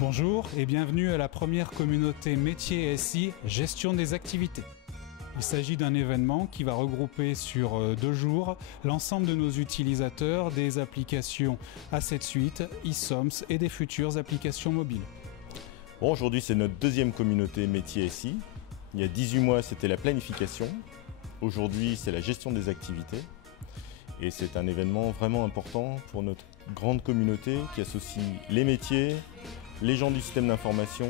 Bonjour et bienvenue à la première communauté métier SI Gestion des activités. Il s'agit d'un événement qui va regrouper sur 2 jours l'ensemble de nos utilisateurs des applications Asset Suite, eSoms et des futures applications mobiles. Bon, aujourd'hui c'est notre deuxième communauté métier SI. Il y a 18 mois c'était la planification, aujourd'hui c'est la gestion des activités. Et c'est un événement vraiment important pour notre grande communauté qui associe les métiers, les gens du système d'information,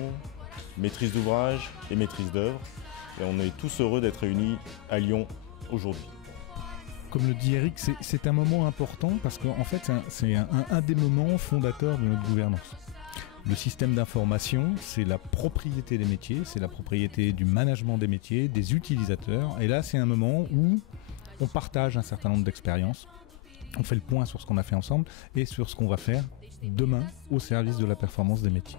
maîtrise d'ouvrage et maîtrise d'œuvre. Et on est tous heureux d'être réunis à Lyon aujourd'hui. Comme le dit Eric, c'est un moment important parce qu'en fait c'est un des moments fondateurs de notre gouvernance. Le système d'information, c'est la propriété des métiers, c'est la propriété du management des métiers, des utilisateurs. Et là, c'est un moment où on partage un certain nombre d'expériences. On fait le point sur ce qu'on a fait ensemble et sur ce qu'on va faire demain au service de la performance des métiers.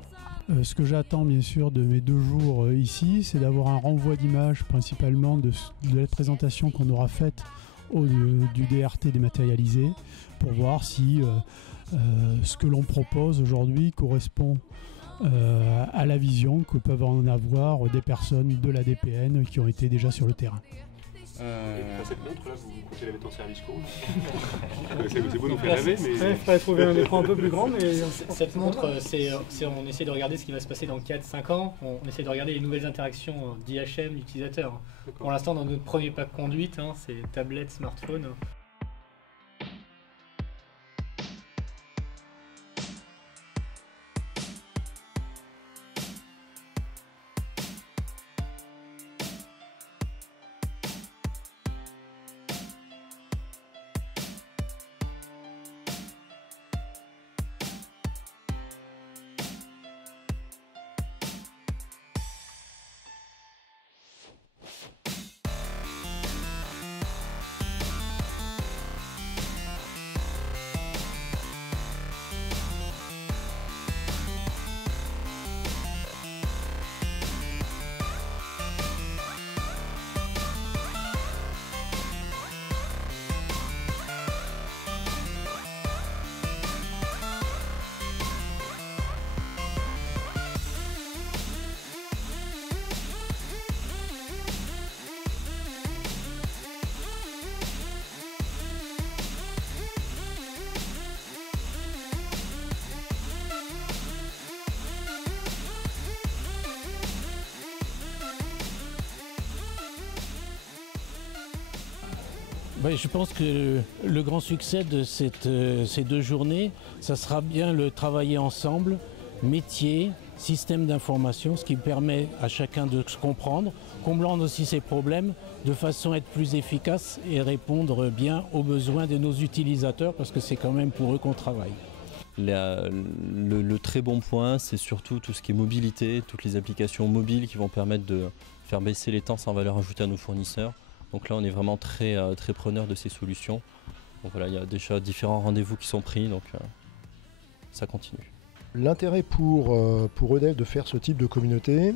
Ce que j'attends bien sûr de mes 2 jours ici, c'est d'avoir un renvoi d'image principalement de la présentation qu'on aura faite du DRT dématérialisé pour voir si ce que l'on propose aujourd'hui correspond à la vision que peuvent en avoir des personnes de la DPN qui ont été déjà sur le terrain. Cette montre là, vous comptez la mettre en service court. C'est beau nous faire rêver, mais... Il faudrait trouver un écran un peu plus grand, mais... Cette montre, on essaie de regarder ce qui va se passer dans 4-5 ans. On essaie de regarder les nouvelles interactions d'IHM, d'utilisateurs. Pour l'instant, dans notre premier pack conduite, c'est tablette, smartphone. Je pense que le grand succès de ces 2 journées, ça sera bien le travailler ensemble, métier, système d'information, ce qui permet à chacun de se comprendre, comblant aussi ses problèmes de façon à être plus efficace et répondre bien aux besoins de nos utilisateurs parce que c'est quand même pour eux qu'on travaille. Le très bon point, c'est surtout tout ce qui est mobilité, toutes les applications mobiles qui vont permettre de faire baisser les temps sans valeur ajoutée à nos fournisseurs. Donc là, on est vraiment très preneur de ces solutions. Donc voilà, il y a déjà différents rendez-vous qui sont pris, donc ça continue. L'intérêt pour EDF de faire ce type de communauté,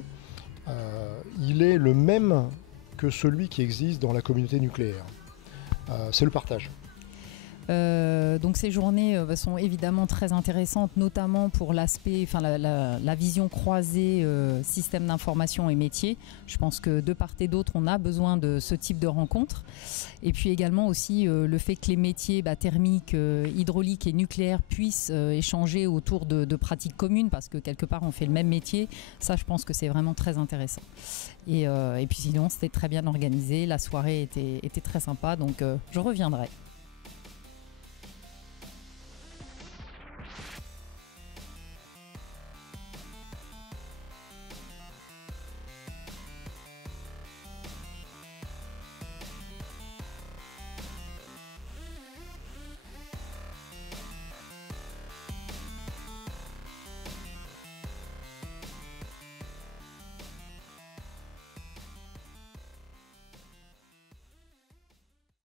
il est le même que celui qui existe dans la communauté nucléaire. C'est le partage. Donc ces journées sont évidemment très intéressantes, notamment pour l'aspect, la vision croisée système d'information et métier. Je pense que de part et d'autre, on a besoin de ce type de rencontres. Et puis également aussi le fait que les métiers thermiques, hydrauliques et nucléaires puissent échanger autour de pratiques communes, parce que quelque part on fait le même métier. Ça, je pense que c'est vraiment très intéressant. Et puis sinon, c'était très bien organisé. La soirée était très sympa, donc je reviendrai.